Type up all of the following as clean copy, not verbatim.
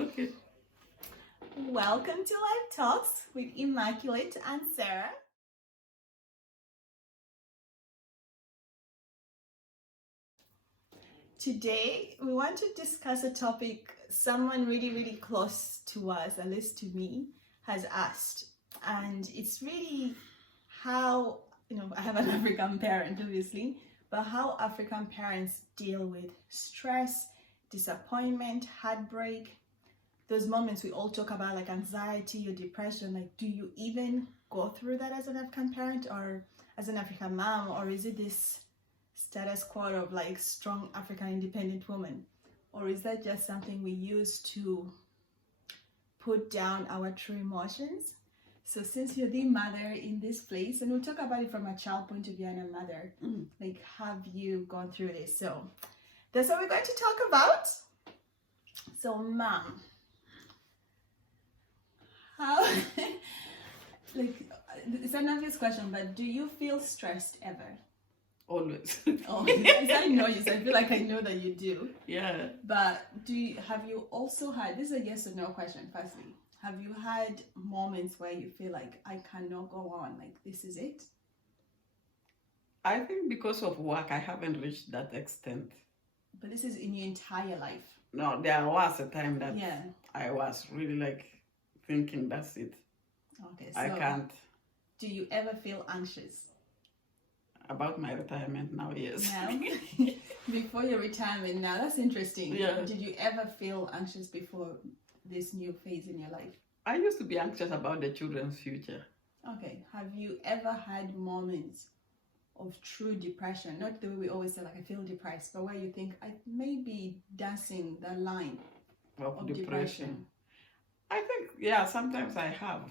Okay. Welcome to Life Talks with Immaculate and Sarah. Today, we want to discuss a topic someone really close to us, at least to me, has asked. And it's really how, I have an African parent, obviously, but how African parents deal with stress, disappointment, heartbreak, those moments we all talk about, like anxiety or depression. Like, do you even go through that as an African parent or as an African mom, or is it this status quo of like strong African independent woman, or is that just something we use to put down our true emotions? So since you're the mother in this place, and we'll talk about it from a child point of view and a mother, like, have you gone through this? So that's what we're going to talk about. So mom, how like, it's an obvious question, but do you feel stressed ever? Always. Oh, I know you, so I feel like I know that you do. Yeah. But have you also had, this is a yes or no question, firstly, have you had moments where you feel like, I cannot go on, like this is it? I think because of work, I haven't reached that extent. But this is in your entire life. No, there was a time that Yeah. I was really like thinking that's it. Okay, so I can't. do you ever feel anxious? About my retirement now, yes. Now? Before your retirement now, that's interesting. Yeah. Did you ever feel anxious before this new phase in your life? I used to be anxious about the children's future. Okay, have you ever had moments of true depression? Not the way we always say, like, I feel depressed, but where you think, I may be dancing the line Of depression. depression. I think, yeah, sometimes I have.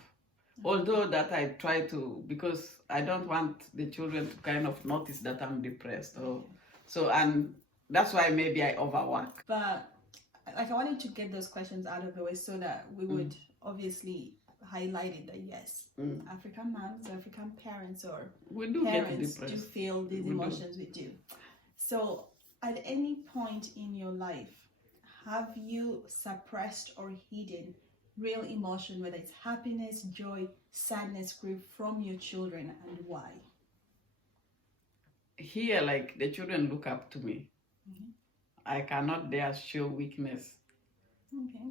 Although that I try to, because I don't want the children to kind of notice that I'm depressed. And that's why maybe I overwork. But like, I wanted to get those questions out of the way so that we would obviously highlight it that yes, African moms, African parents, or we do parents get depressed. do feel these emotions. We do. So at any point in your life, have you suppressed or hidden real emotion, whether it's happiness, joy, sadness, grief, from your children, and why? Here, like, the children look up to me. I cannot dare show weakness,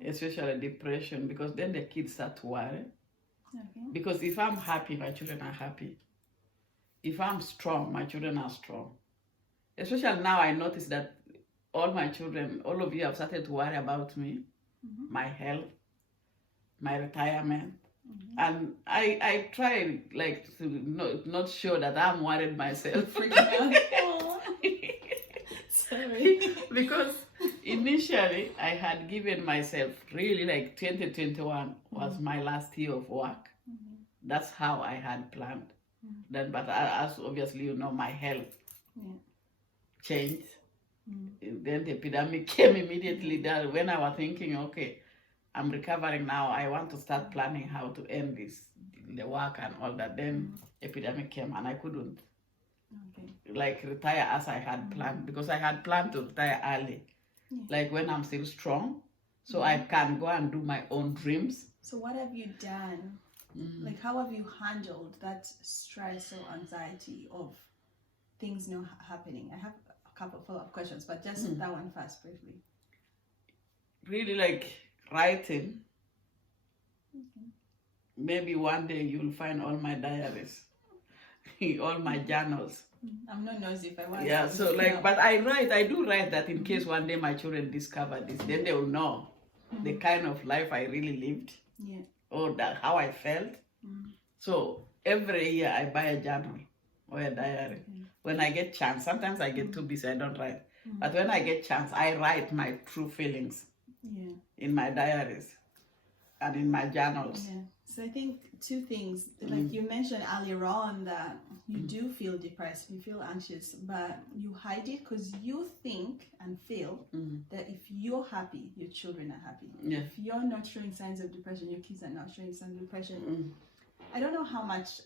especially depression, because then the kids start to worry. Because if I'm happy, my children are happy. If I'm strong, my children are strong. Especially now, I notice that all my children, all of you have started to worry about me, my health, my retirement. And I try, like, to not show that I'm worried myself. Sorry. Because initially I had given myself really, like, 2021 was my last year of work. That's how I had planned. Then, but as obviously you know, my health changed. Then the epidemic came immediately. That when I was thinking, okay, I'm recovering now, I want to start planning how to end this, the work and all that. Then epidemic came and I couldn't like retire as I had planned, because I had planned to retire early, like when I'm still strong, so I can go and do my own dreams. So what have you done? Like, how have you handled that stress or anxiety of things not happening? I have a couple of follow-up questions, but just that one first, briefly. Really, like, writing. Maybe one day you'll find all my diaries, all my journals. I'm not nosy if I want. Yeah, so like, but I do write that in case one day my children discover this, then they will know the kind of life I really lived, or that how I felt. So every year I buy a journal or a diary. When I get chance, sometimes I get too busy, I don't write. But when I get chance, I write my true feelings in my diaries and in my journals. So I think two things, like you mentioned earlier on, that you do feel depressed, you feel anxious, but you hide it because you think and feel that if you're happy, your children are happy. If you're not showing signs of depression, your kids are not showing signs of depression. I don't know how much,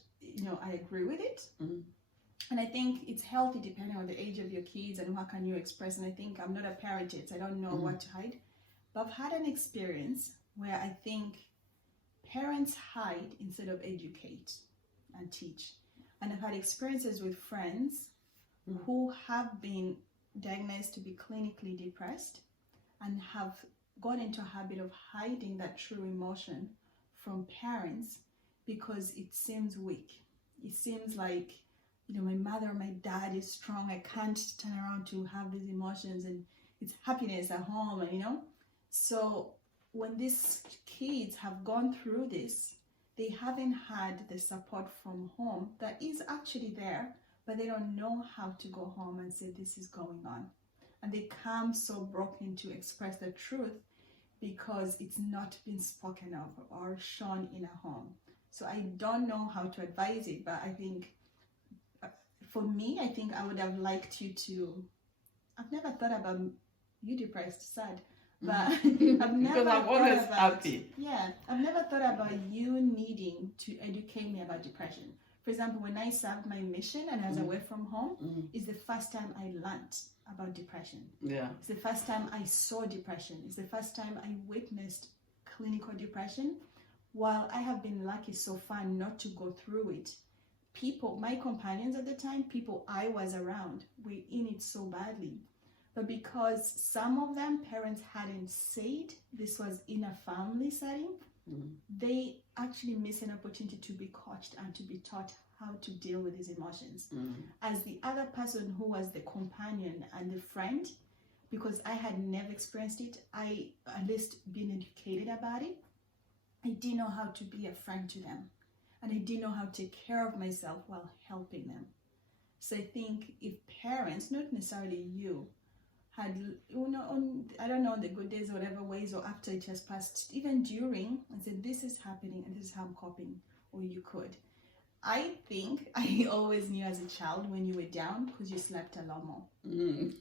I agree with it. And I think it's healthy depending on the age of your kids and what can you express. And I think I'm not a parent yet, so I don't know what to hide. But I've had an experience where I think parents hide instead of educate and teach. And I've had experiences with friends who have been diagnosed to be clinically depressed and have got into a habit of hiding that true emotion from parents because it seems weak. It seems like, my mother or my dad is strong. I can't turn around to have these emotions, and it's happiness at home, and So when these kids have gone through this, they haven't had the support from home that is actually there, but they don't know how to go home and say this is going on. And they come so broken to express the truth because it's not been spoken of or shown in a home. So I don't know how to advise it, but I think for me, I think I would have liked you to, I've never thought about you depressed, sad, but I've never because I'm thought always about, happy. yeah, I've never thought about you needing to educate me about depression. For example, when I served my mission and I was away from home, it's the first time I learned about depression. Yeah. It's the first time I saw depression. It's the first time I witnessed clinical depression. While I have been lucky so far not to go through it, people, my companions at the time, people I was around, were in it so badly. But because some of them, parents hadn't said this was in a family setting, they actually miss an opportunity to be coached and to be taught how to deal with these emotions. As the other person who was the companion and the friend, because I had never experienced it, I at least been educated about it, I didn't know how to be a friend to them. And I didn't know how to take care of myself while helping them. So I think if parents, not necessarily you, had, I don't know, the good days or whatever ways, or after it has passed, even during, and said, this is happening and this is how I'm coping, or you could. I think I always knew as a child when you were down because you slept a lot more. And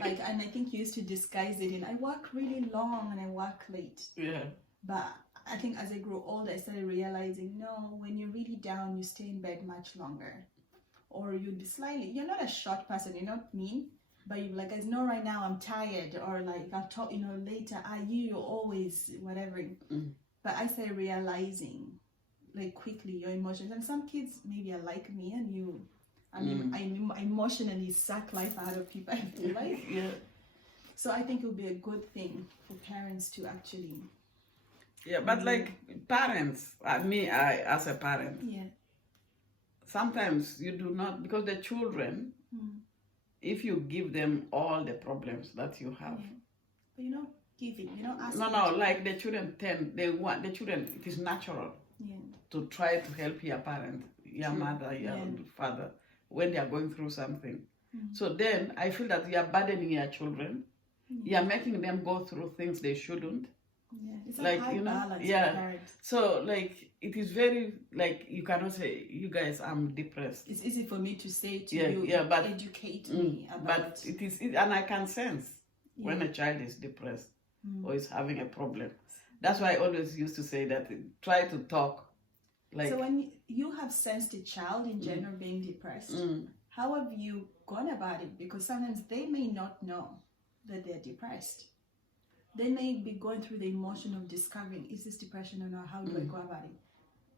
I think you used to disguise it in, I work really long and I work late. Yeah. But I think as I grew older, I started realizing, no, when you're really down, you stay in bed much longer. Or you'd be you're not a short person, you're not mean, but you're like, guys, no, right now I'm tired, or like, I'll talk, later, you're always, whatever. But I started realizing, like, quickly your emotions. And some kids maybe are like me, and I emotionally suck life out of people, I feel like. Yeah. So I think it would be a good thing for parents to actually... Yeah, but like parents, as a parent, sometimes you do not, because the children, if you give them all the problems that you have. But you're not giving, you're not asking. No, like the children it is natural to try to help your parent, your mother, your father, when they are going through something. So then I feel that you are burdening your children. You are making them go through things they shouldn't. Yeah, it's like, high balance. So like it is very, like, you cannot say, you guys, I'm depressed. It's easy for me to say to you, but educate me about but it is, and I can sense when a child is depressed or is having a problem. That's why I always used to say that, try to talk. Like, so when you have sensed a child in general being depressed, how have you gone about it? Because sometimes they may not know that they're depressed. They may be going through the emotion of discovering, is this depression or not? How do I go about it?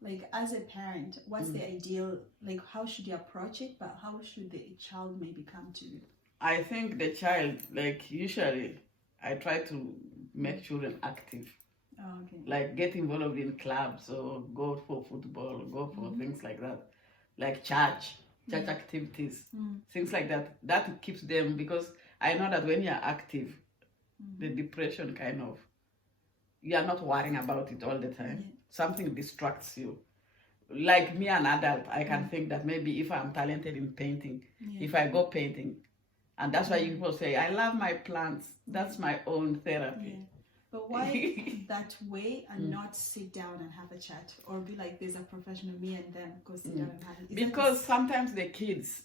Like, as a parent, what's the ideal, like, how should you approach it, but how should the child maybe come to you? I think the child, like, usually I try to make children active. Oh, okay. Like, get involved in clubs or go for football, or go for things like that. Like church activities, things like that. That keeps them, because I know that when you're active, the depression kind of, you are not worrying about it all the time. Something distracts you. Like me, an adult, I can think that maybe if I'm talented in painting, if I go painting, and that's why people say, I love my plants, that's my own therapy. But why that way and not sit down and have a chat, or be like, there's a professional, me and them, go sit down and have it? Because sometimes the kids,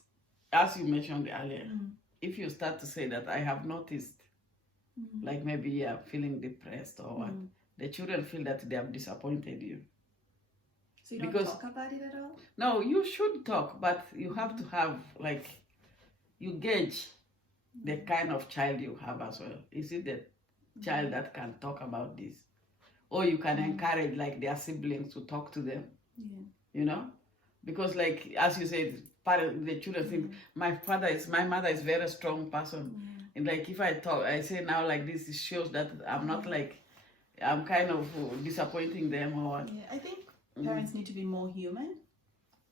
as you mentioned earlier, if you start to say that I have noticed, like maybe you're feeling depressed or what, the children feel that they have disappointed you. So you don't talk about it at all? No, you should talk, but you have to have, like, you gauge the kind of child you have as well. Is it child that can talk about this, or you can encourage like their siblings to talk to them. Yeah. You know, because like as you said, the children think my mother is very strong person, and like if I say now like this, it shows that I'm not like I'm kind of disappointing them or what. Yeah, I think parents need to be more human,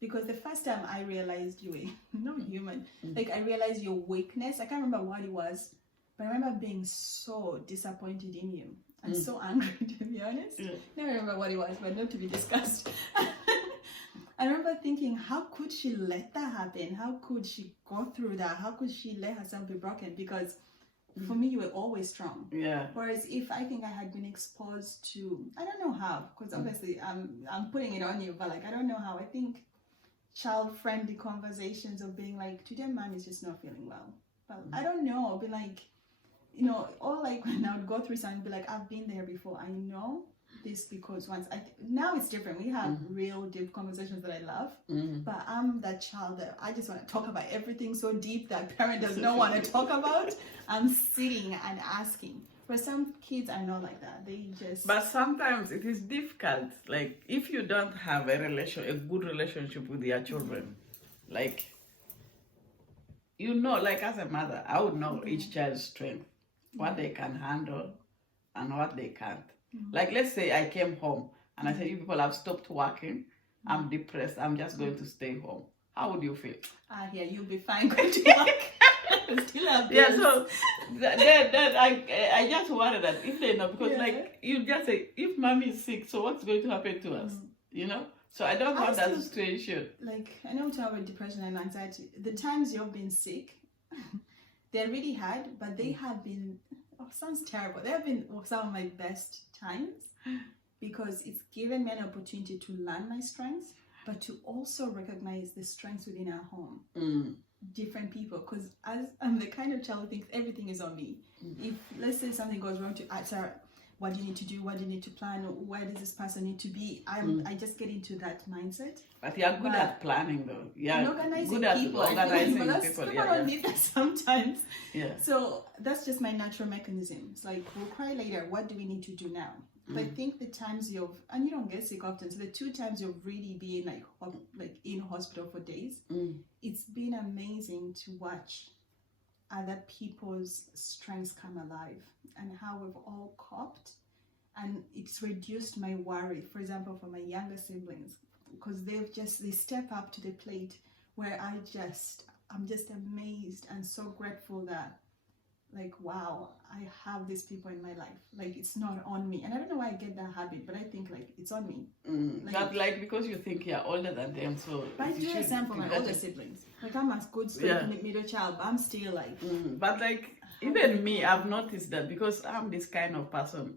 because the first time I realized you were not human, like I realized your weakness. I can't remember what it was, but I remember being so disappointed in you and so angry, to be honest. Never remember what it was, but not to be discussed. I remember thinking, how could she let that happen? How could she go through that? How could she let herself be broken? Because for me, you were always strong. Yeah. Whereas if I think I had been exposed to, I don't know how, because obviously I'm putting it on you, but like I don't know how. I think child-friendly conversations of being like, today mom is just not feeling well. But I don't know, be like, you know, or like when I would go through something, be like, I've been there before. I know this because once now it's different. We have real deep conversations that I love, but I'm that child that I just want to talk about everything so deep that parent does not want to talk about. I'm sitting and asking. For some kids are not like that. They just. But sometimes it is difficult. Like if you don't have a good relationship with your children, like you know, like as a mother, I would know each child's strength, what they can handle, and what they can't. Like let's say I came home and I said, you people have stopped working, I'm depressed, I'm just going to stay home. How would you feel? Yeah, you'll be fine going to work. Still have bills. Yeah, so then I just worry that if they know, because like you just say, if mommy is sick, so what's going to happen to us? You know? So I don't want that situation. Like, I know we talk about depression and anxiety. The times you've been sick, they're really hard, but they have been, sounds terrible. They have been some of my best times, because it's given me an opportunity to learn my strengths, but to also recognize the strengths within our home. Different people, because as I'm the kind of child who thinks everything is on me. If let's say something goes wrong, to Sarah, what do you need to do? What do you need to plan? Where does this person need to be? I just get into that mindset. But you're good at planning, though. Yeah, organizing good at people. organizing People don't need that sometimes. Yeah. So that's just my natural mechanism. It's like, we'll cry later. What do we need to do now? But I think the times and you don't get sick often, so the 2 times you've really been like in hospital for days, it's been amazing to watch other people's strengths come alive and how we've all coped, and it's reduced my worry. For example, for my younger siblings, because they step up to the plate, where I'm just amazed and so grateful that, like, wow, I have these people in my life. Like, it's not on me. And I don't know why I get that habit, but I think, like, it's on me. But, like, because you think you're older than them, so... But I do the same for my older siblings. Like, I'm a good middle child, but I'm still, like... But, like, even me, I've noticed that, because I'm this kind of person,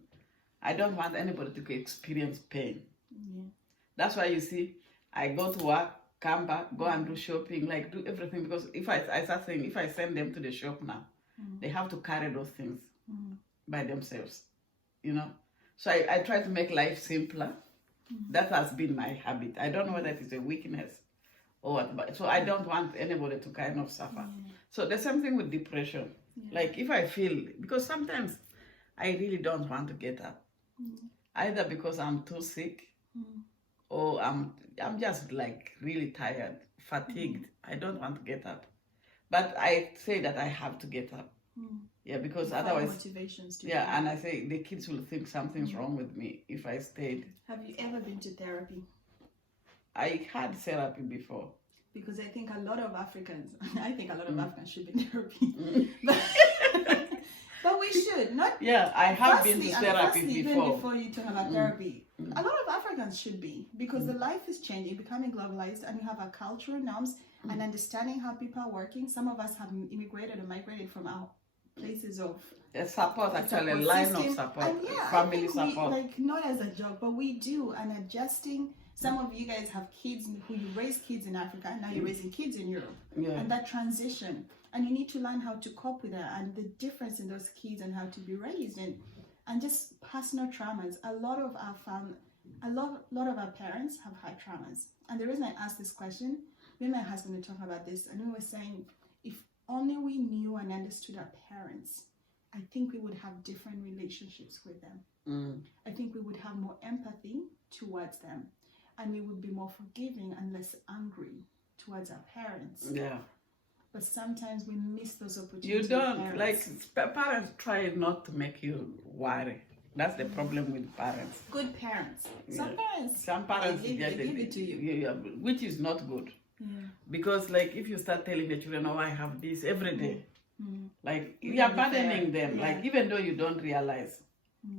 I don't want anybody to experience pain. Yeah. That's why you see, I go to work, come back, go and do shopping, like, do everything. Because if I start saying, if I send them to the shop now, they have to carry those things by themselves, you know. So I try to make life simpler. That has been my habit. I don't know whether it is a weakness or what, but so I don't want anybody to kind of suffer. So the same thing with depression. Like if I feel, because sometimes I really don't want to get up, either because I'm too sick or I'm just like really tired, fatigued. I don't want to get up. But I say that I have to get up. Yeah, because otherwise... motivations to and I say the kids will think something's wrong with me if I stayed. Have you ever been to therapy? I had therapy before. Because I think a lot of Africans should be in therapy. But we should. I have been to therapy before. Even before you talk about therapy, a lot of Africans should be, because the life is changing, becoming globalized, and you have our cultural norms and understanding how people are working. Some of us have immigrated or migrated from our places of support, actually, a line of support, family support. Like, not as a job, but we do, and adjusting. Some of you guys have kids who you raise kids in Africa, and now you're raising kids in Europe. And that transition. And you need to learn how to cope with that, and the difference in those kids and how to be raised, and just personal traumas. A lot of our parents have had traumas. And the reason I asked this question, me and my husband were talking about this, and we were saying, if only we knew and understood our parents, I think we would have different relationships with them. I think we would have more empathy towards them, and we would be more forgiving and less angry towards our parents. Yeah. But sometimes we miss those opportunities. You with don't, parents. like, parents try not to make you worry. That's the problem with parents. Good parents. Some parents. Some parents they give it to you. Yeah, which is not good. Yeah. Because, like, if you start telling the children, oh, I have this every day, like, You you're gotta be burdening fair. them. Yeah. Like, even though you don't realize,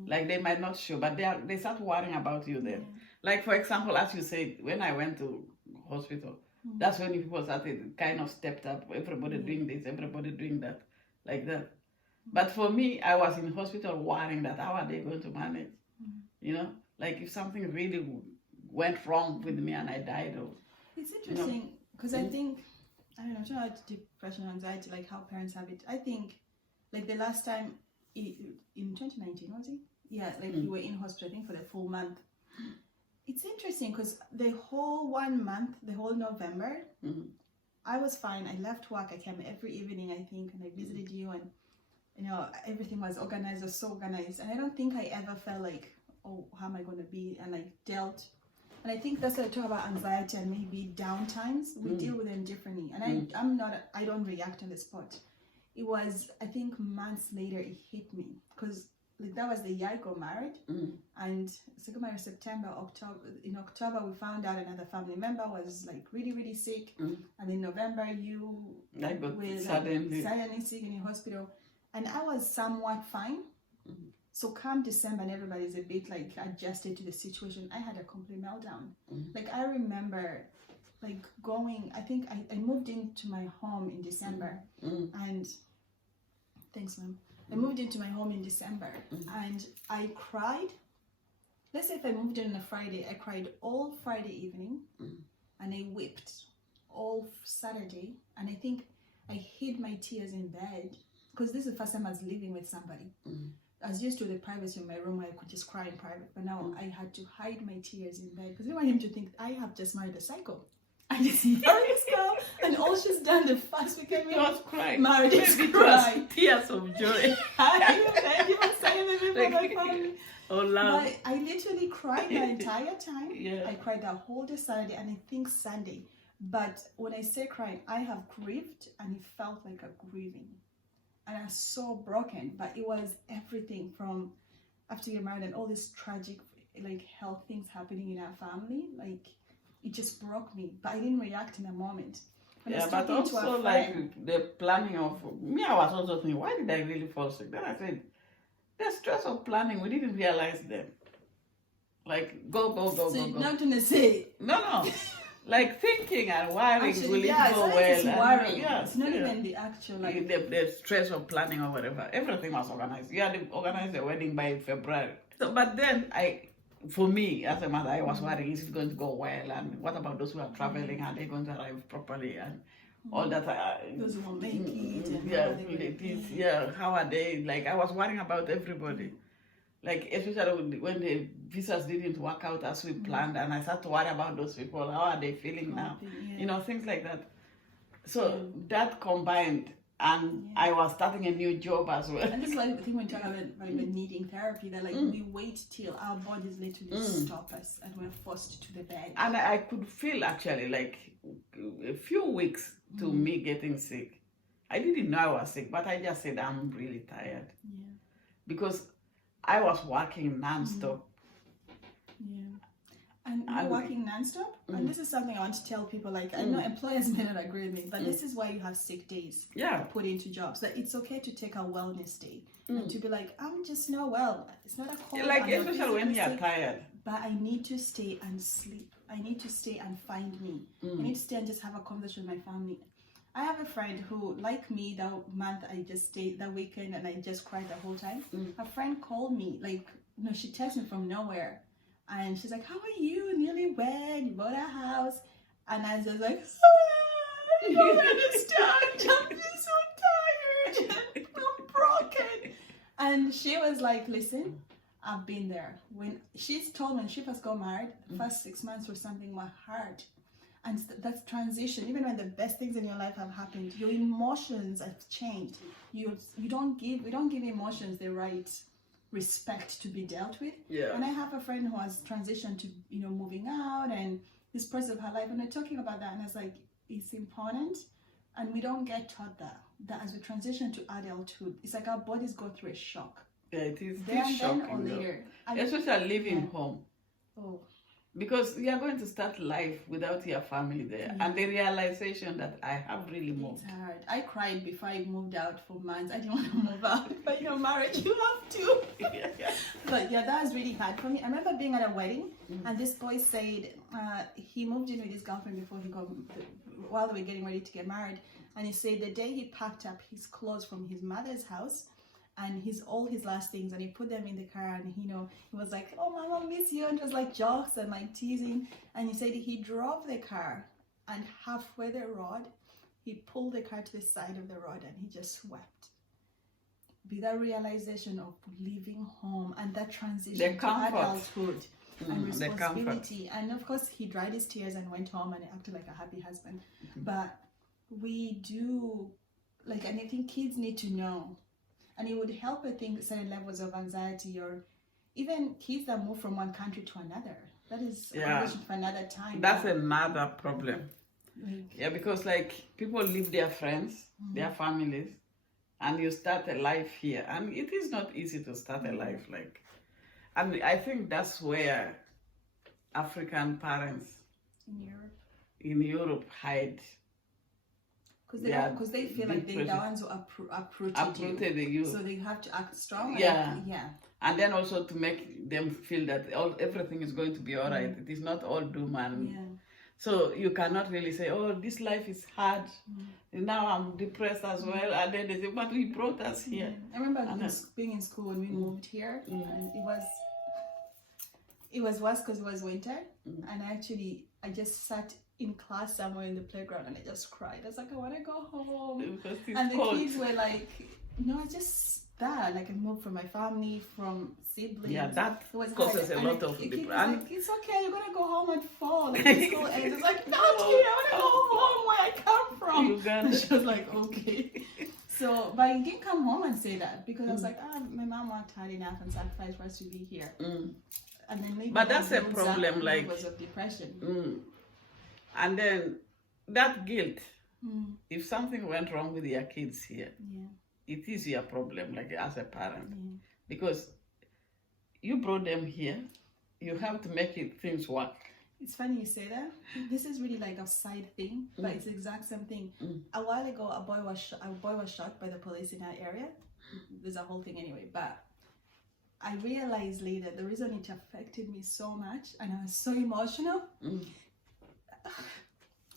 like, they might not show, but they start worrying about you then. Like, for example, as you said, when I went to hospital, that's when people started kind of stepped up. Everybody doing this, everybody doing that, like that. But for me, I was in hospital worrying that how are they going to manage? You know, like if something really went wrong with me and I died, or It's interesting because I think, I don't know, talking about depression, anxiety, like how parents have it. I think, like the last time in 2019, was it? Yeah, like you were in hospital, I think, for the full month. It's interesting because the whole 1 month, the whole November, I was fine. I left work. I came every evening, I think, and I visited you, and you know, everything was organized, was so organized. And I don't think I ever felt like, oh, how am I going to be? And I dealt. And I think that's what I talk about anxiety and maybe down times. We deal with them differently. And I don't react on the spot. It was, I think, months later, it hit me. Because like, that was the year I got married. And so I got married September, October. In October, we found out another family member was like really, really sick. And in November, you I got were suddenly. suddenly sick in the hospital. And I was somewhat fine. So come December and everybody's a bit like adjusted to the situation, I had a complete meltdown. Like I remember like going, I think I moved into my home in December and thanks ma'am. I moved into my home in December and I cried. Let's say if I moved in on a Friday, I cried all Friday evening and I wept all Saturday. And I think I hid my tears in bed because this is the first time I was living with somebody. I was used to the privacy of my room where I could just cry in private, but now I had to hide my tears in bed because I didn't want him to think I have just married a psycho. I just married this girl, and all she's done the first weekend we was crying. married is Maybe it cry. was tears of joy. Thank you for saying that before my family. Oh, love. But I literally cried the entire time. Yeah. I cried that whole day Saturday and I think Sunday. But when I say crying, I have grieved and it felt like a grieving. And I was so broken, but it was everything from after you're married and all these tragic like health things happening in our family, like it just broke me. But I didn't react in a moment. When I was but talking to a also friend, like the planning of me, I was also thinking, why did I really fall sick? Then I said, the stress of planning, we didn't realize them. Like go. so you're not gonna say No. Like thinking and worrying, actually, will yeah, it go it's well? it's And, worrying. yeah, It's not yeah. even the actual like The stress of planning or whatever, everything was organized. You had to organize the wedding by February. So, but then for me, as a mother, I was worrying, is it going to go well? And what about those who are traveling? Are they going to arrive properly? And all that. those who won't make it. And Yeah, how they will this, be. yeah, how are they? Like, I was worrying about everybody. Like, especially when the visas didn't work out as we planned, and I started to worry about those people. How are they feeling now? Yeah. You know, things like that. So that combined, and I was starting a new job as well. And this is why I think when you talk about needing therapy, that like we wait till our bodies literally stop us and we're forced to the bed. And I could feel actually like a few weeks to me getting sick. I didn't know I was sick, but I just said I'm really tired. Yeah. Because I was working non-stop. Yeah. And you're working non-stop? And this is something I want to tell people, like, I know employers may not agree with me, but this is why you have sick days Yeah. put into jobs. That it's okay to take a wellness day and to be like, I'm just not well. It's not a cold. Like, I'm not especially when physically you're sick, tired. but I need to stay and sleep. I need to stay and find me. I need to stay and just have a conversation with my family. I have a friend who, like me, that month I just stayed, that weekend, and I just cried the whole time. A friend called me, like, she texted me from nowhere. And she's like, how are you? Newlywed, you bought a house. And I was just like, you don't understand. I'm just so tired. I'm broken. And she was like, listen, I've been there. When she's told me when she first got married, the first 6 months were something more hard. And that's transition. Even when the best things in your life have happened, your emotions have changed. we don't give emotions the right respect to be dealt with. Yeah. And I have a friend who has transitioned to, moving out and this process of her life, and we're talking about that, and it's like, it's important, and we don't get taught that as we transition to adulthood, it's like our bodies go through a shock. Yeah, it is Then shocking, or later. especially leaving home. Oh. Because you are going to start life without your family there, and the realization that I have really moved. It's hard. I cried before I moved out for months. I didn't want to move out, but marriage, you have to. But yeah, that was really hard for me. I remember being at a wedding, and this boy said he moved in with his girlfriend while they were getting ready to get married, and he said the day he packed up his clothes from his mother's house and all his last things, and he put them in the car, and he was like, "Oh, Mama, I miss you," and it was like jokes and like teasing. And he said he drove the car, and halfway the road, he pulled the car to the side of the road, and he just wept. With that realization of leaving home and that transition to adulthood and responsibility, and of course he dried his tears and went home and acted like a happy husband. But we do, and I think kids need to know. And it would help, I think, certain levels of anxiety, or even kids that move from one country to another. That is a conversation for another time. That's another problem. Because people leave their friends, their families, and you start a life here. And it is not easy to start a life and I think that's where African parents in Europe hide. Because they feel like they're the ones who uprooted you. So they have to act strong. And then also to make them feel that everything is going to be all right. It is not all doom and so you cannot really say, "Oh, this life is hard. Now I'm depressed as well." And then they say, "But we brought us here." I remember being in school when we moved here, and it was worse because it was winter, and I just sat in class somewhere in the playground and I just cried. I was like, I want to go home. And the kids were like, no, just that. I moved from my family, from siblings. Yeah, that causes a lot of depression. Like, it's okay, you're going to go home at 4. The school ends. It's like, no, I want to go home where I come from. Uganda. And she was like, okay. So, but I didn't come home and say that because I was like, my mom worked hard enough and sacrificed for us to be here. And then maybe but that's a problem, because of depression. And then that guilt, if something went wrong with your kids here, it is your problem, as a parent. Because you brought them here, you have to make things work. It's funny you say that. This is really a side thing, but it's the exact same thing. A while ago, a boy was shot by the police in our area. There's a whole thing anyway, but I realized later the reason it affected me so much and I was so emotional,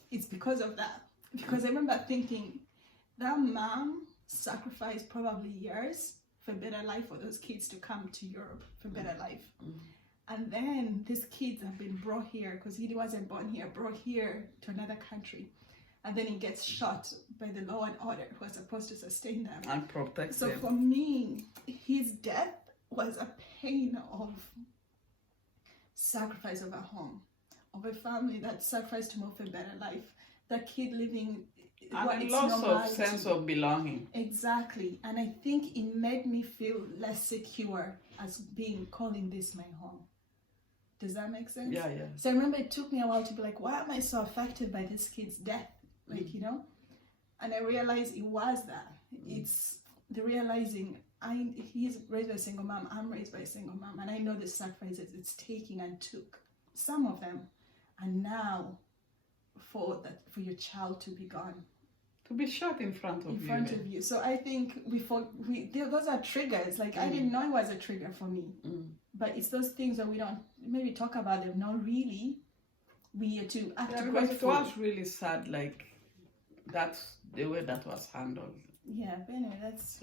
it's because of that. Because I remember thinking that mom sacrificed probably years for better life for those kids to come to Europe for better life. And then these kids have been brought here because he wasn't born here, brought here to another country. And then he gets shot by the law and order who are supposed to sustain them. And protect them. So for me, his death was a pain of sacrifice of a home, of a family that sacrificed to move for a better life. The kid living and loss of sense of belonging. Exactly. And I think it made me feel less secure as calling this my home. Does that make sense? Yeah. So I remember it took me a while to be like, why am I so affected by this kid's death? And I realized it was that. It's the realizing he's raised by a single mom, I'm raised by a single mom, and I know the sacrifices it's taking and took, some of them, and now for your child to be gone. To be shot in front of you. So I think those are triggers. I didn't know it was a trigger for me. But it's those things that we don't maybe talk about them. Not really. We are to act because it was really sad, that's the way that was handled. Yeah, but anyway, that's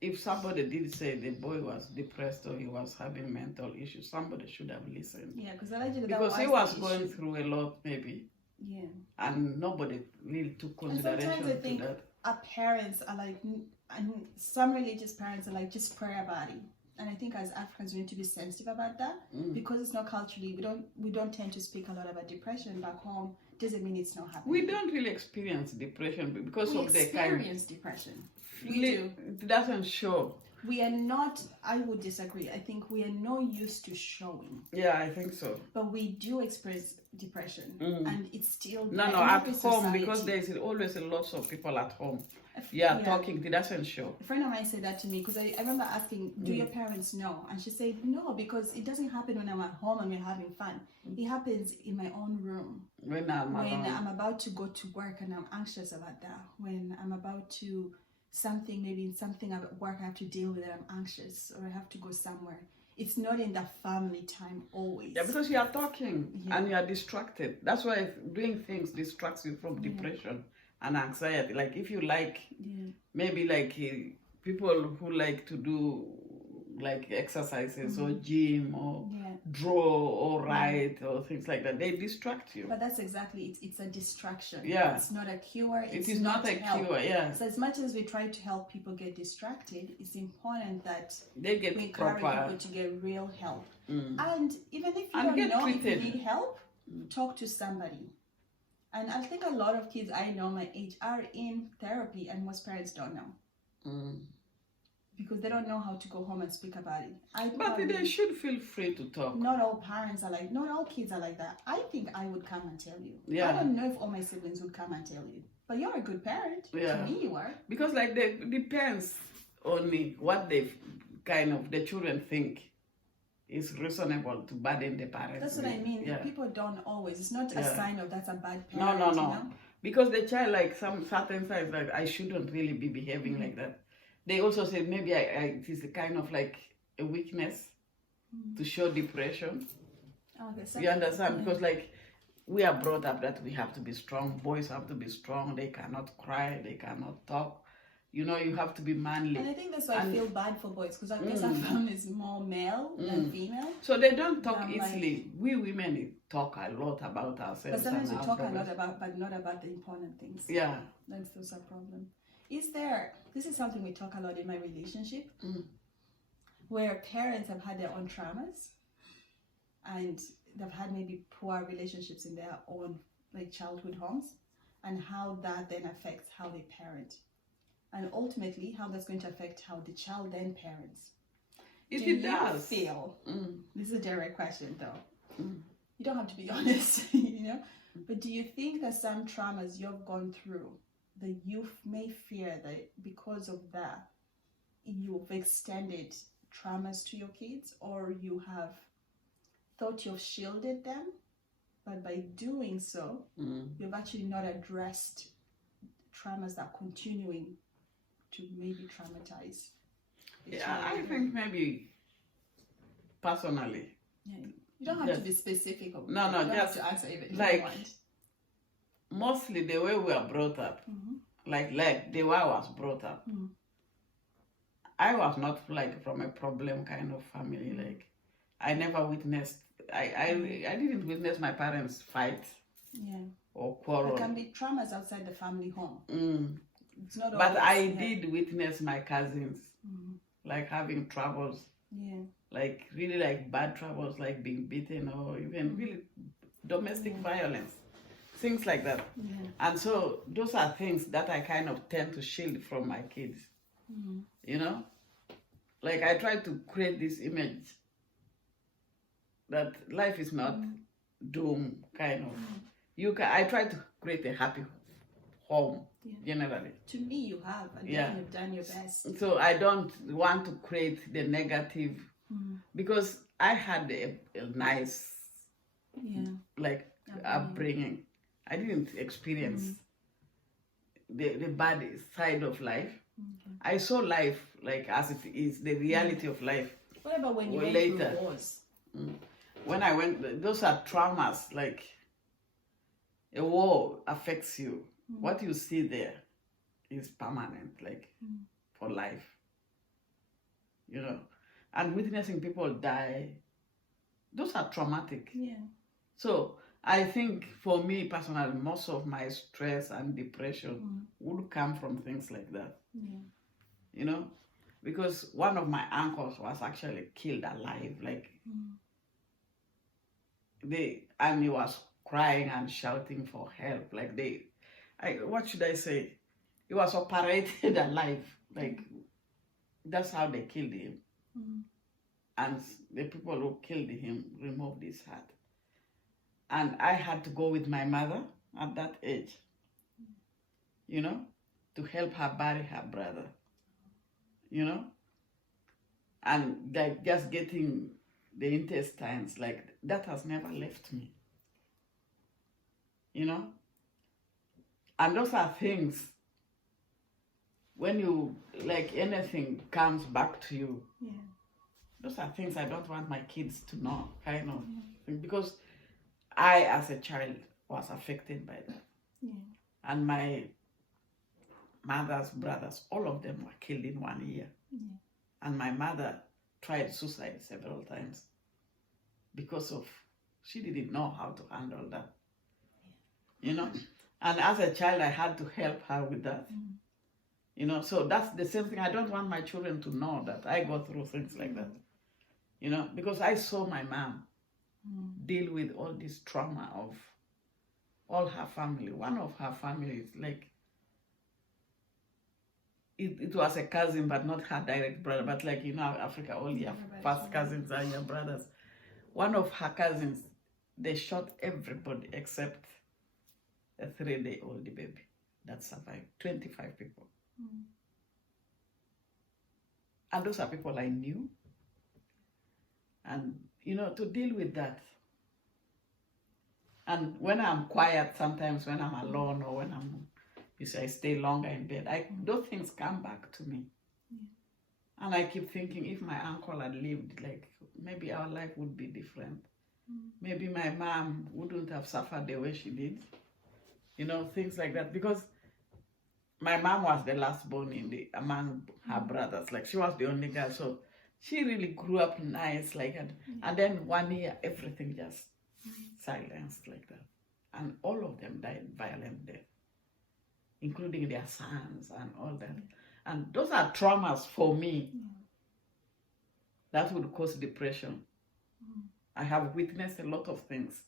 if somebody did say the boy was depressed or he was having mental issues, somebody should have listened. Yeah, because he was going through a lot, maybe. Yeah. And nobody really took consideration I think to that. Our parents are and some religious parents are just pray about it. And I think as Africans we need to be sensitive about that because it's not culturally. We don't tend to speak a lot about depression back home. doesn't mean it's not happening. We don't really experience depression because We of the kind. experience depression. We do. It doesn't show. We are not, I would disagree. I think we are not used to showing. Yeah, I think so. But we do experience depression. And it's still No, there no, in at every home, society. because there's always a lot of people at home. Yeah, talking, it doesn't show. A friend of mine said that to me because I remember asking, do your parents know? And she said, no, because it doesn't happen when I'm at home and we're having fun. It happens in my own room. When I'm about to go to work and I'm anxious about that. When I'm about to maybe something at work I have to deal with and I'm anxious, or I have to go somewhere. It's not in the family time always. Yeah, because you are talking and you are distracted. That's why doing things distracts you from depression and anxiety. Like if you like, maybe like people who like to do like exercises or gym or draw or write or things like that, they distract you. But that's exactly it's a distraction. Yeah, it's not a cure. It is not a cure. Yeah. So as much as we try to help people get distracted, it's important that they get we encourage proper people to get real help. And even if you don't know if you need help, talk to somebody. And I think a lot of kids I know my age are in therapy, and most parents don't know. Because they don't know how to go home and speak about it. But they should feel free to talk. Not all parents are not all kids are like that. I think I would come and tell you. Yeah. I don't know if all my siblings would come and tell you. But you're a good parent. Yeah. To me, you are. Because like it depends on what the children think is reasonable to burden the parents. That's what I mean. Yeah. People don't always. It's not a sign of that's a bad No. parent. You know? Because the child, like some certain signs, like I shouldn't really be behaving like that. They also say maybe it is a kind of like a weakness to show depression. Okay, so You understand? Because like we are brought up that we have to be strong. Boys have to be strong. They cannot cry. They cannot talk. You know, you have to be manly. And I think that's why I feel bad for boys, because I guess our family is more male than female. So they don't talk easily. We women talk a lot about ourselves. But sometimes we and our talk problems. a lot about, but not about the important things. Yeah. That's a problem. This is something we talk a lot in my relationship, where parents have had their own traumas and they've had maybe poor relationships in their own like childhood homes, and how that then affects how they parent, and ultimately how that's going to affect how the child then parents. If Do it you does. feel, this is a direct question though, you don't have to be honest, you know, but do you think that some traumas you've gone through, the youth may fear that because of that you've extended traumas to your kids, or you have thought you've shielded them, but by doing so you've actually not addressed traumas that are continuing to maybe traumatize the Yeah, child? I think maybe personally. Yeah. You don't have to be specific. You No, don't just have to answer if like you want. mostly the way we are brought up, like the way I was brought up. I was not like from a problem kind of family. Like I never witnessed. I didn't witness my parents fight or quarrel. There can be traumas outside the family home. It's not But always, I did witness my cousins like having troubles. Yeah. Like really like bad troubles, like being beaten or even really domestic violence, things like that. And so those are things that I kind of tend to shield from my kids. You know, like I try to create this image that life is not doom kind of. I try to create a happy home generally. To me, you have, and you've done your best. So I don't want to create the negative, because I had a nice like upbringing. I didn't experience the bad side of life. I saw life like as it is, the reality of life. What about when you went later through wars? When I went, those are traumas. Like a war affects you. What you see there is permanent, like for life. You know, and witnessing people die, those are traumatic. Yeah. So I think for me personally, most of my stress and depression would come from things like that. Yeah. You know, because one of my uncles was actually killed alive, like and he was crying and shouting for help. Like what should I say? He was operated alive. Like, that's how they killed him. And the people who killed him removed his heart. And I had to go with my mother at that age, to help her bury her brother, and like just getting the intestines, like that has never left me, and those are things, when you, like, anything comes back to you, those are things I don't want my kids to know, kind of thing, because I, as a child, was affected by that. And my mother's brothers, all of them were killed in 1 year. And my mother tried suicide several times because she didn't know how to handle that. And as a child, I had to help her with that. So that's the same thing. I don't want my children to know that I go through things like that. Because I saw my mom deal with all this trauma of all her family. One of her families, like, it was a cousin, but not her direct brother. But like, Africa, all your first cousins are your brothers. One of her cousins, they shot everybody except a 3-day-old baby that survived. 25 people. And those are people I knew. And, to deal with that. And when I'm quiet, sometimes when I'm alone or when I stay longer in bed, those things come back to me. And I keep thinking, if my uncle had lived, like, maybe our life would be different. Maybe my mom wouldn't have suffered the way she did. Things like that. Because my mom was the last born among her brothers. Like, she was the only girl. So she really grew up nice, like, and then 1 year, everything just silenced like that. And all of them died violent death, including their sons and all that. And those are traumas for me that would cause depression. I have witnessed a lot of things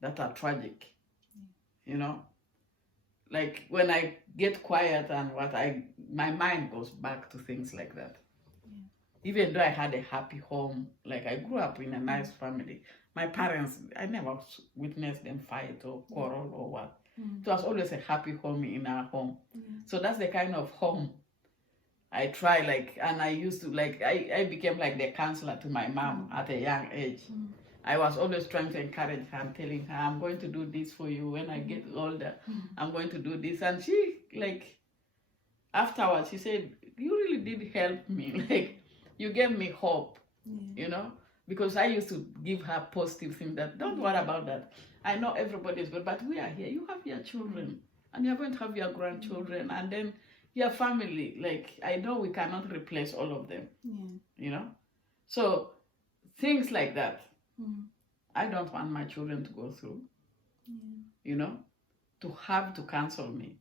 that are tragic, Like, when I get quiet and my mind goes back to things like that. Even though I had a happy home, like, I grew up in a nice family. My parents, I never witnessed them fight or quarrel or what. It was always a happy home in our home. So that's the kind of home I try, like, and I used to, like, I became like the counselor to my mom at a young age. I was always trying to encourage her and telling her, I'm going to do this for you when I get older. I'm going to do this. And she, like, afterwards, she said, you really did help me. Like, you gave me hope, because I used to give her positive things that, don't worry about that. I know everybody is good, but we are here. You have your children, and you're going to have your grandchildren, and then your family. Like, I know we cannot replace all of them, So things like that, I don't want my children to go through, to have to counsel me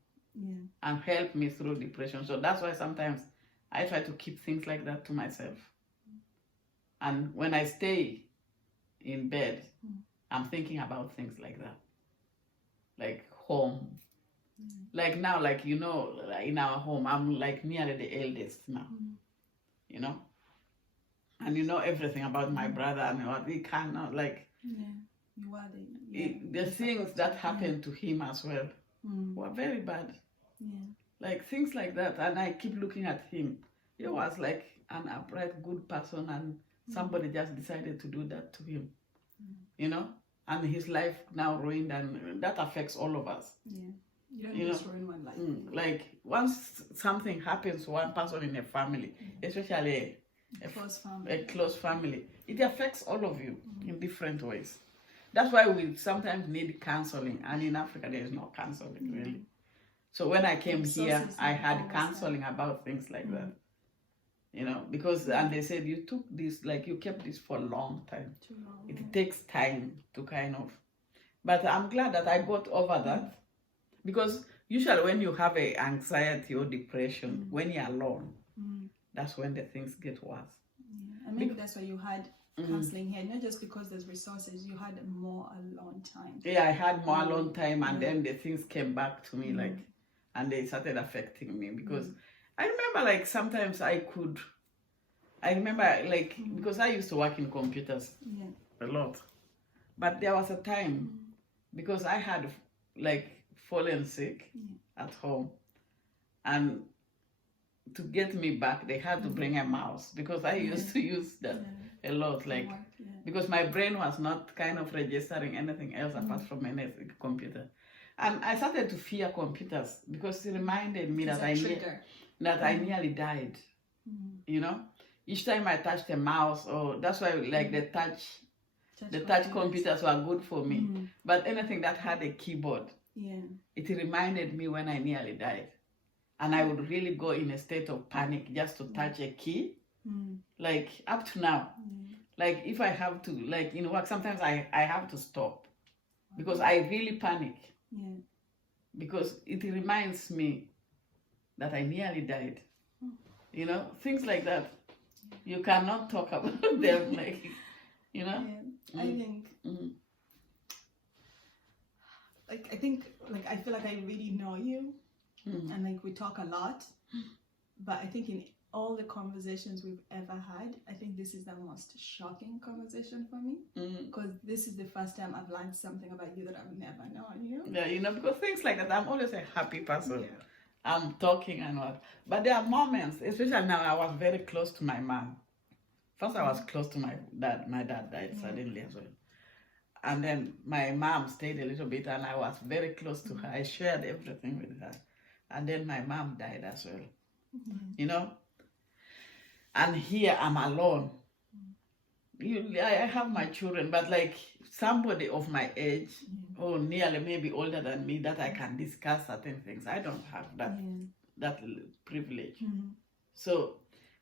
and help me through depression. So that's why sometimes I try to keep things like that to myself. And when I stay in bed, I'm thinking about things like that. Like home. Like now, like, in our home, I'm like nearly the eldest now, And everything about my brother and what he cannot, like, you are the things that happened to him as well were very bad. Like, things like that. And I keep looking at him. He was like an upright, good person, and somebody just decided to do that to him, and his life now ruined, and that affects all of us. You don't just ruin one life. Like, once something happens to one person in a family, especially a close family, it affects all of you in different ways. That's why we sometimes need counseling, and in Africa there is no counseling really. So when I came here, I had counseling about things like that. Because, and they said, you took this, like, you kept this for a long time. Too long. It takes time to kind of, but I'm glad that I got over that, because usually when you have a anxiety or depression, when you're alone, that's when the things get worse. And maybe that's why you had counseling here, not just because there's resources, you had more alone time. Yeah, I had more alone time, and then the things came back to me, like, and they started affecting me because I remember, like, sometimes I remember, like, because I used to work in computers a lot, but there was a time because I had, like, fallen sick at home, and to get me back, they had to bring a mouse because I used to use that a lot, like, because my brain was not kind of registering anything else apart from any computer. And I started to fear computers because it reminded me that I nearly died. You know, each time I touched a mouse, or that's why, like, the touch computers were good for me. But anything that had a keyboard, it reminded me when I nearly died. And I would really go in a state of panic just to touch a key. Like, up to now, like, if I have to, like, in work, sometimes I have to stop because I really panic. Because it reminds me that I nearly died. You know, things like that. You cannot talk about them, like, you know. I think, like, I feel like I really know you, and, like, we talk a lot. But I think in all the conversations we've ever had, I think this is the most shocking conversation for me, because this is the first time I've learned something about you that I've never known. You know? Yeah, you know, because things like that, I'm always a happy person. I'm talking and what, but there are moments, especially now. I was very close to my mom. First, I was close to my dad. My dad died suddenly as well, and then my mom stayed a little bit, and I was very close to her. I shared everything with her, and then my mom died as well. You know, and here I'm alone. I have my children, but, like, somebody of my age, or nearly maybe older than me, that I can discuss certain things. I don't have that privilege. So,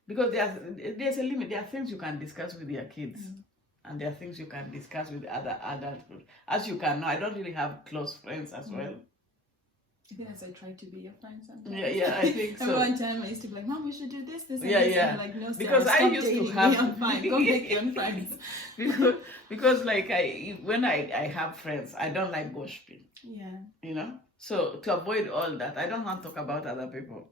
because there's a limit. There are things you can discuss with your kids, and there are things you can discuss with other adults. As you can know, I don't really have close friends as well. I think as I try to be your friend sometimes. Yeah, I think so. One time I used to be like, Mom, we should do this, and Yeah. this. And like, no, because Sarah, I stop used to dating have me, I'm fine. Go make your own friends. because like when I have friends, I don't like gossiping. You know, so to avoid all that, I don't want to talk about other people.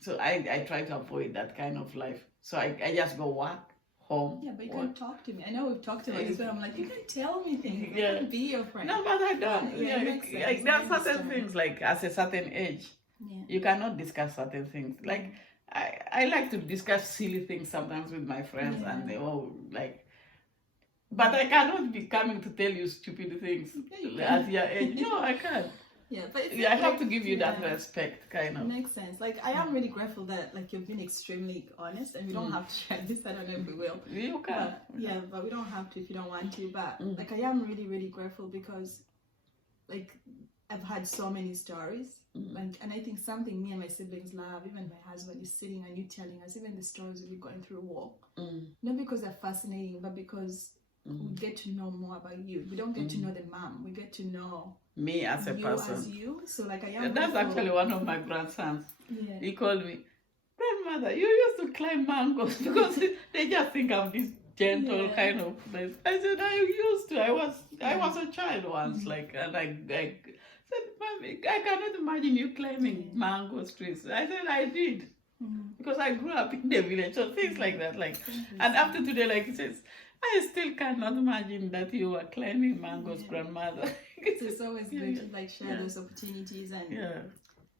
So I try to avoid that kind of life. So I just go work, home. Yeah, but you can't talk to me. I know we've talked about this, but I'm like, you can tell me things. I can be your friend. No, but I don't. There are certain things, like, at a certain age, you cannot discuss certain things. Like, I like to discuss silly things sometimes with my friends, and they all, like, but I cannot be coming to tell you stupid things at your age. No, I can't. But I have to give you that respect, kind of. It makes sense. Like, I am really grateful that, like, you've been extremely honest, and we don't have to share this. I don't know if we will. You can. But we don't have to if you don't want to. But like, I am really, really grateful because, like, I've had so many stories. Like, and I think something me and my siblings love, even my husband, is sitting and you telling us even the stories we're going through war. Not because they're fascinating, but because we get to know more about you. We don't get to know the mom. We get to know me as a person. As you. So, like, I am. That's actually one of my grandsons. He called me, grandmother, you used to climb mangoes because they just think I'm this gentle kind of place. I said, I used to. I was a child once, like, and I said, Mommy, I cannot imagine you climbing mango trees. I said, I did. Because I grew up in the village, so things like that, like, and after today, like, he says, I still cannot imagine that you were climbing mangoes, grandmother. So it's always good to, like, share those opportunities, and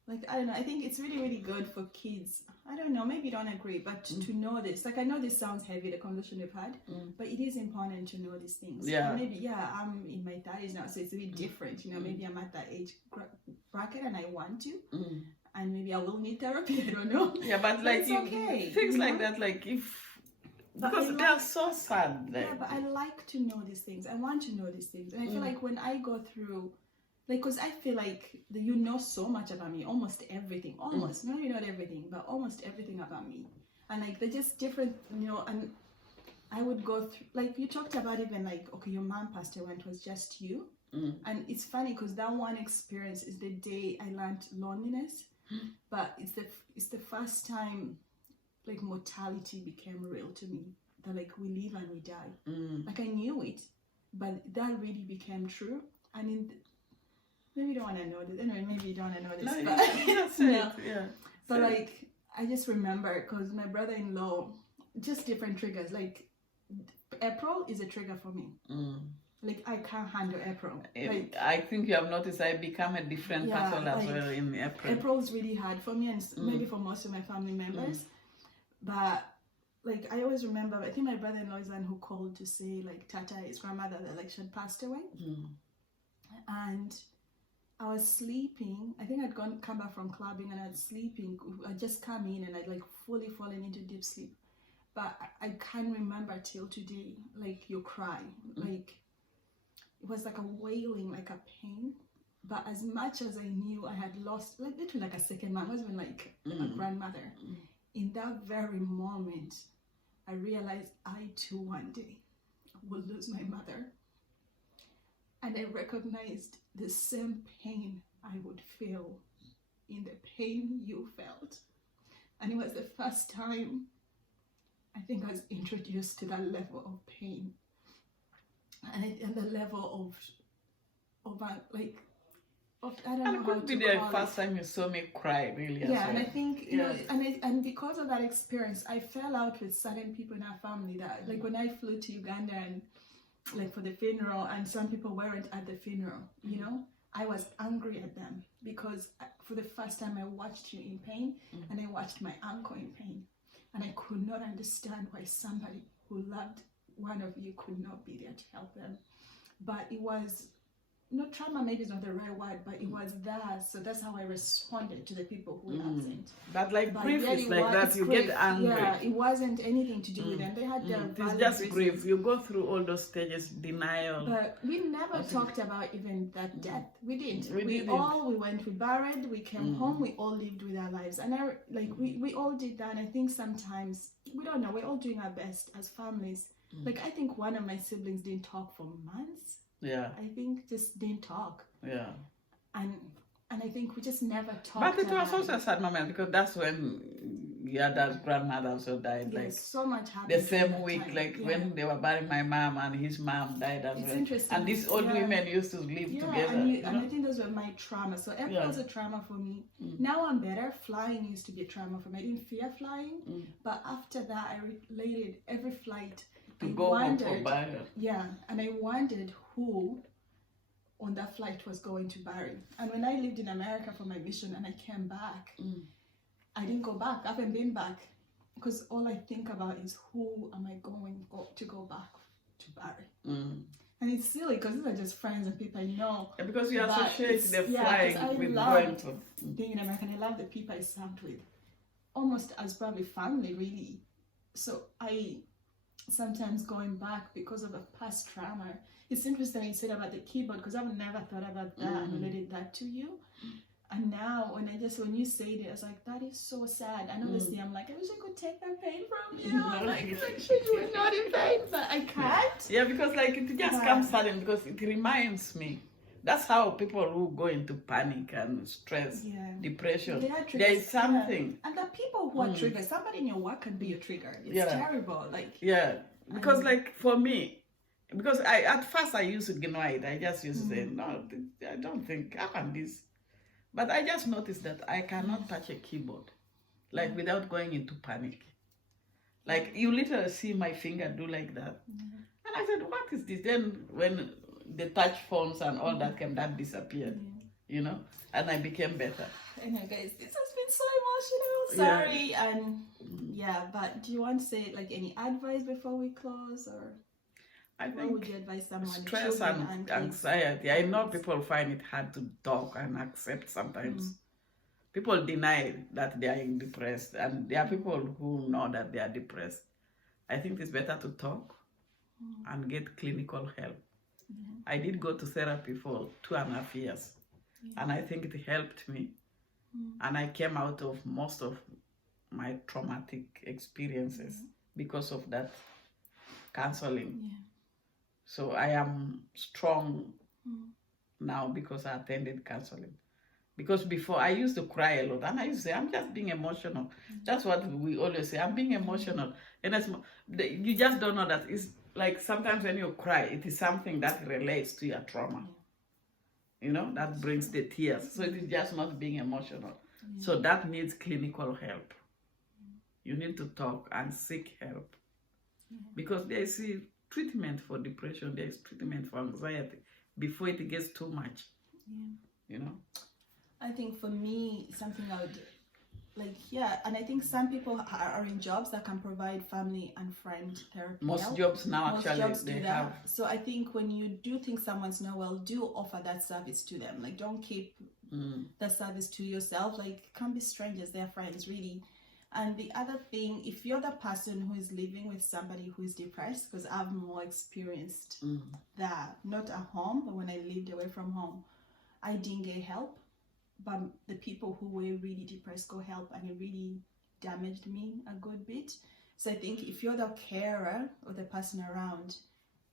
like, I don't know, I think it's really, really good for kids. I don't know, maybe you don't agree, but to know this, like, I know this sounds heavy, the conversation we've had, but it is important to know these things. And maybe, I'm in my 30s now, so it's a bit different, you know, maybe I'm at that age bracket and I want to, and maybe I will need therapy, I don't know. Yeah, but like, it's okay. Things like that, like, because they are so sad. But I like to know these things. I want to know these things. And I feel like when I go through, like, because I feel like you know so much about me, almost everything. Almost, maybe not everything, but almost everything about me. And, like, they're just different, you know, and I would go through, like, you talked about even, like, okay, your mom passed away when it was just you. And it's funny because that one experience is the day I learned loneliness. But it's the first time, like, mortality became real to me. that like we live and we die. Mm. Like I knew it, but that really became true. And maybe you don't want to know this. Anyway, maybe you don't want to know this. No, but, that's no. it. Yeah. But Say it. like I just remember because my brother-in-law, just different triggers. Like April is a trigger for me. Mm. Like I can't handle April. Like I think you have noticed I become a different Yeah, person as like, well in April. April's really hard for me, and maybe for most of my family members. But like I always remember, I think my brother-in-law is the one who called to say like Tata, his grandmother, that like she had passed away, and I was sleeping. I think I'd come back from clubbing and I'd sleeping. I just come in and I'd like fully fallen into deep sleep. But I can't remember till today. Like you cry, like it was like a wailing, like a pain. But as much as I knew I had lost, like literally like a second, my husband, like a grandmother. In that very moment, I realized I too one day will lose my mother. And I recognized the same pain I would feel in the pain you felt. And it was the first time I think I was introduced to that level of pain. And the level of like, I don't know And how could to be the call first it. time you saw me cry, really. as Yeah, and I well. think, you know, and because of that experience, I fell out with certain people in our family that, like when I flew to Uganda and like for the funeral, and some people weren't at the funeral, you know, I was angry at them because for the first time I watched you in pain and I watched my uncle in pain. And I could not understand why somebody who loved one of you could not be there to help them. But it was, not trauma maybe is not the right word, but it was that. So that's how I responded to the people who were absent. But like But grief yet is it like was- that, it's you grief. get angry. Yeah, it wasn't anything to do with them. They had their It's valid just reasons. grief. You go through all those stages, denial. But we never talked about even that death. We didn't. We didn't. We went, we buried, we came home, we all lived with our lives. And we all did that. And I think sometimes, we don't know, we're all doing our best as families. Like I think one of my siblings didn't talk for months. Yeah, I think just didn't talk. yeah. And I think we just never talked But it was about also a sad moment because that's when your dad's grandmother also died. Yes, Like so much happened. the at same that week, time. like Yeah. when they were burying my mom and his mom died as It's well. interesting. And these old Yeah. women used to live Yeah, together. and, you and I know? think those were my trauma. So April Yeah. was a trauma for me. Now I'm better. Flying used to be a trauma for me. I didn't fear flying, but after that, I related every flight. To I go home for wondered, burial. yeah, and I wondered who on that flight was going to bury. And when I lived in America for my mission and I came back, I didn't go back. I haven't been back because all I think about is who am I going to go back to bury. And it's silly because these are just friends and people I know. Yeah, because you But associate it's- the yeah, flying 'cause I with loved going to. Being in America, and I love the people I served with, almost as probably family, really. So I sometimes going back because of a past trauma. It's interesting you said about the keyboard because I've never thought about that and related that to you. And now when you said it, I was like, that is so sad. And obviously I'm like, I wish I could take that pain from you. Like she was not in pain, but I can't. Yeah, because like it just Yeah. comes sudden because it reminds me. That's how people who go into panic and stress, Yeah. depression, They are there triggers, is something. yeah. And the people who are triggered, somebody in your work can be a trigger. It's Yeah. terrible. Like Yeah, because like for me, because at first I used to ignore it. I just used to say, no, I don't think, how can this? But I just noticed that I cannot touch a keyboard, like without going into panic. Like you literally see my finger do like that. And I said, what is this? Then when the touch phones and all that came, that disappeared, you know, and I became better. Anyway, guys, this has been so emotional. Sorry, and but do you want to say like any advice before we close, or I what think would you advise someone? stress children and kids? anxiety. I know people find it hard to talk and accept sometimes. People deny that they are depressed, and there are people who know that they are depressed. I think it's better to talk and get clinical help. I did go to therapy for 2.5 years, and I think it helped me. And I came out of most of my traumatic experiences because of that counseling. So I am strong now because I attended counseling. Because before I used to cry a lot, and I used to say, I'm just being emotional. That's what we always say, I'm being emotional. And you just don't know that it's like sometimes when you cry, it is something that relates to your trauma. You know, that brings the tears. So it is just not being emotional. So that needs clinical help. You need to talk and seek help. Because there is a treatment for depression, there is treatment for anxiety before it gets too much. You know? I think for me, something I would like, and I think some people are in jobs that can provide family and friend therapy. Most jobs now Most actually jobs do they that. have. So I think when you do think someone's not well, do offer that service to them. Like, don't keep the service to yourself. Like, can't be strangers, they're friends, really. And the other thing, if you're the person who is living with somebody who is depressed, because I've more experienced that, not at home, but when I lived away from home, I didn't get help. But the people who were really depressed got help, and it really damaged me a good bit. So I think if you're the carer or the person around,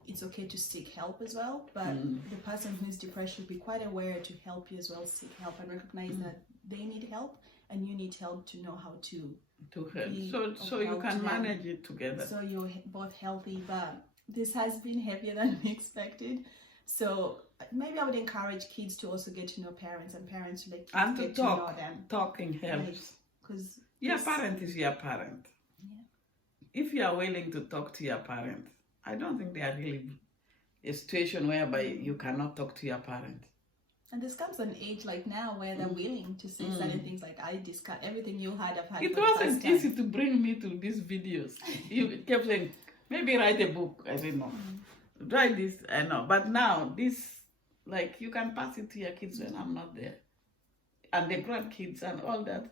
it's okay to seek help as well. But the person who's depressed should be quite aware to help you as well, seek help and recognize that they need help and you need help to know how to help. So you can manage it together. So you're both healthy, but this has been heavier than expected. So maybe I would encourage kids to also get to know parents, and parents to and to get talk. to know them. Talking helps. Because your parent is your parent. If you are willing to talk to your parent, I don't think there are really a situation whereby you cannot talk to your parent. And this comes an age like now where they're willing to say certain things, like I discuss everything you had, I've had. It wasn't easy to bring me to these videos. You kept saying, maybe write a book. I didn't know. Write this, I know. But now, this, like, you can pass it to your kids when I'm not there. And the grandkids and all that.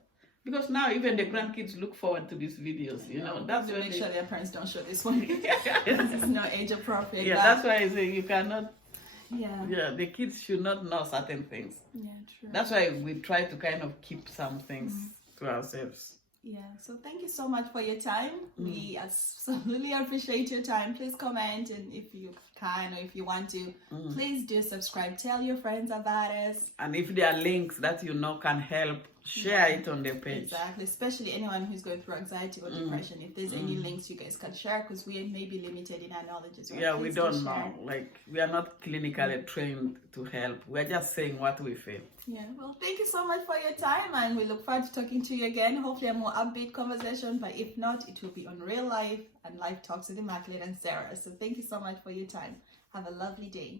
Because now even the grandkids look forward to these videos, you know. That's to make sure their parents don't show this one. It's not age appropriate. Yeah, that's why I say you cannot. Yeah, the kids should not know certain things. Yeah, true. That's why we try to kind of keep some things to ourselves. Yeah, so thank you so much for your time. We absolutely appreciate your time. Please comment, and if you can or if you want to, please do subscribe. Tell your friends about us. And if there are links that you know can help, share it on the page. Exactly, especially anyone who's going through anxiety or depression. If there's any links you guys can share, because we may be limited in our knowledge as well. Yeah, Please we don't know. Like, we are not clinically trained to help. We're just saying what we feel. Yeah, well, thank you so much for your time, and we look forward to talking to you again. Hopefully a more upbeat conversation, but if not, it will be on Real Life and Life Talks with Immaculate and Sarah. So thank you so much for your time. Have a lovely day.